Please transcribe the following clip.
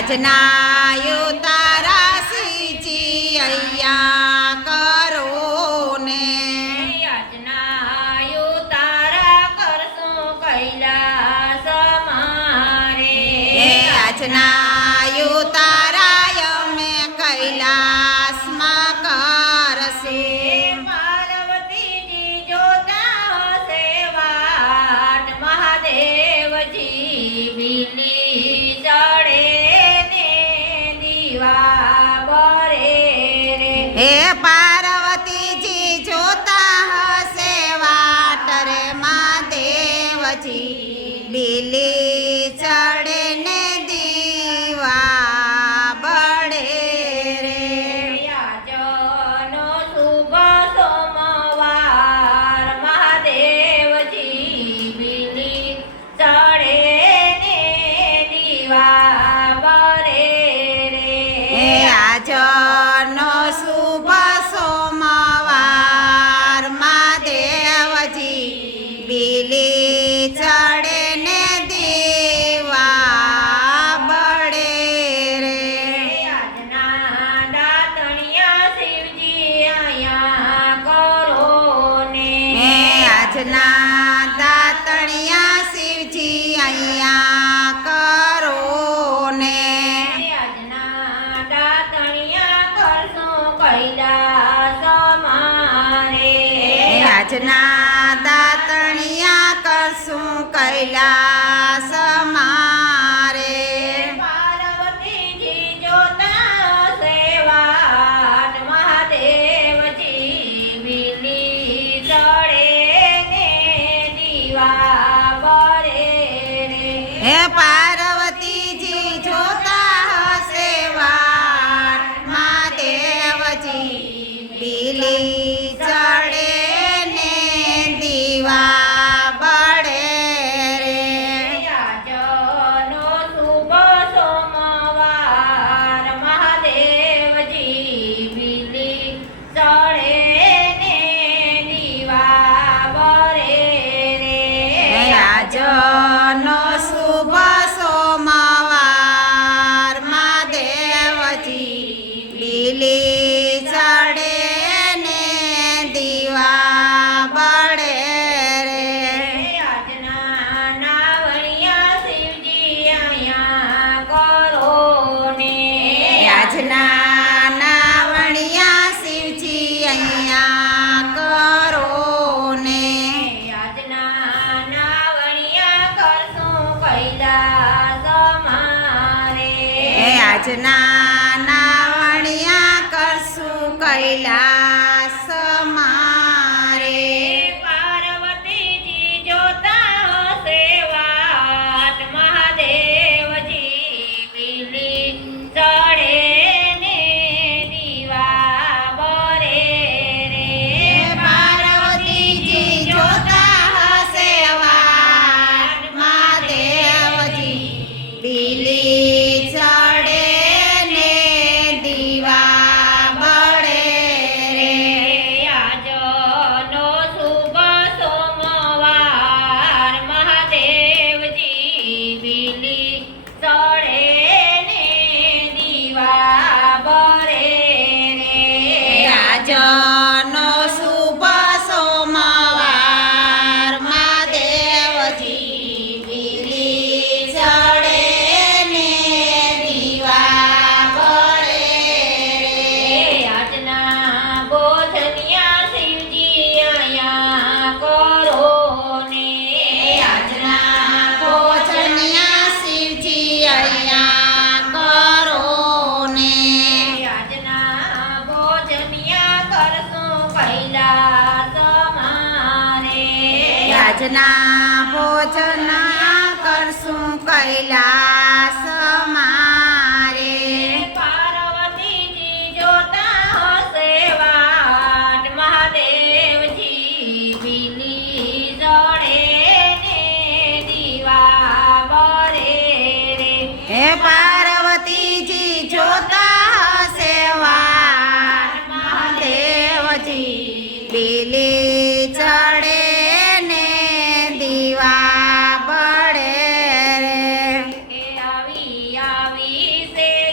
આજના તારા સીજી અહીંયા કરો ને આજના તારા કરશું કૈલાસ મારે આજના તારા અમે કૈલાસમાં કરશે પાર્વતીજી જોતા હશે વાટ મહાદેવજી બીલી ચડે ને દીવા બરે રે હે પાર્વતીજી જોતા હશે વાટ રે મહાદેવજી બીલી ચડે ને દીવા બળે રે આજનો શુભ સોમવાર મહાદેવજી બીલી ચડે ને દીવા બરે રે આજનો શુભ સોમવાર મહાદેવજી બીલી ચડે ને દીવા બળે રે આજના દાતણિયા શિવજી અહીંયા કરો ને આજના દાતણિયા શિવજી અહીંયા કરો ને આજના દાતણિયા કરશું કૈલાસ મારે આજના દાતણિયા કરશું કૈલાસ મારે પાર્વતીજી જોતા સેવાટ મહાદેવજી બીલી ચડે ને દીવા બરે રે હે પાર્વતીજી જોતા હશે વાટ મહાદેવજી બીલી ચડે ને દીવા બળે રે આજનો શુભ સોમવાર મહાદેવજી બીલી ચડે ને દીવા બરે રે આજનો શુભ સોમવાર મહાદેવજી લીલી ચડે ને દીવા બળે રે આજના નાવણિયા શિવજી અહીંયા કરો ને આજના નાવણિયા શિવજી અહીંયા કરો ને આજના નાવણિયા કરશું કૈલાસ મારે આજના નાવણિયા કરશું કૈલાસ મારે પાર્વતીજી જોતા હશે વાટ મહાદેવજી બીલી ચડે ને દીવા બરે રે પાર્વતીજી જોતા હશે વાટ મહાદેવજી બીલી ચડે ને દીવા બળે રે આજનો શુભ સોમવાર મહાદેવજી બીલી ચડે ને દીવા બરે રે આજનો શુભ સોમવાર મહાદેવજી બીલી ચડે ને દીવા બળે રે આજના બોધનિયા શિવજી અહીંયા કરો ને આજના ભોજનિયા શિવજી અહીંયા કરો ને આજના ભોજનિયા કરશું કૈલાસ મારે આજના ભોજન કરશું કૈલાસ મારે પાર્વતીજી જોતા હશે વાટ મહાદેવજી બીલી ચડે ને દીવા બરે રે હે પાર્વતીજી જોતા હશે વાટ મહાદેવજી બીલી ચડે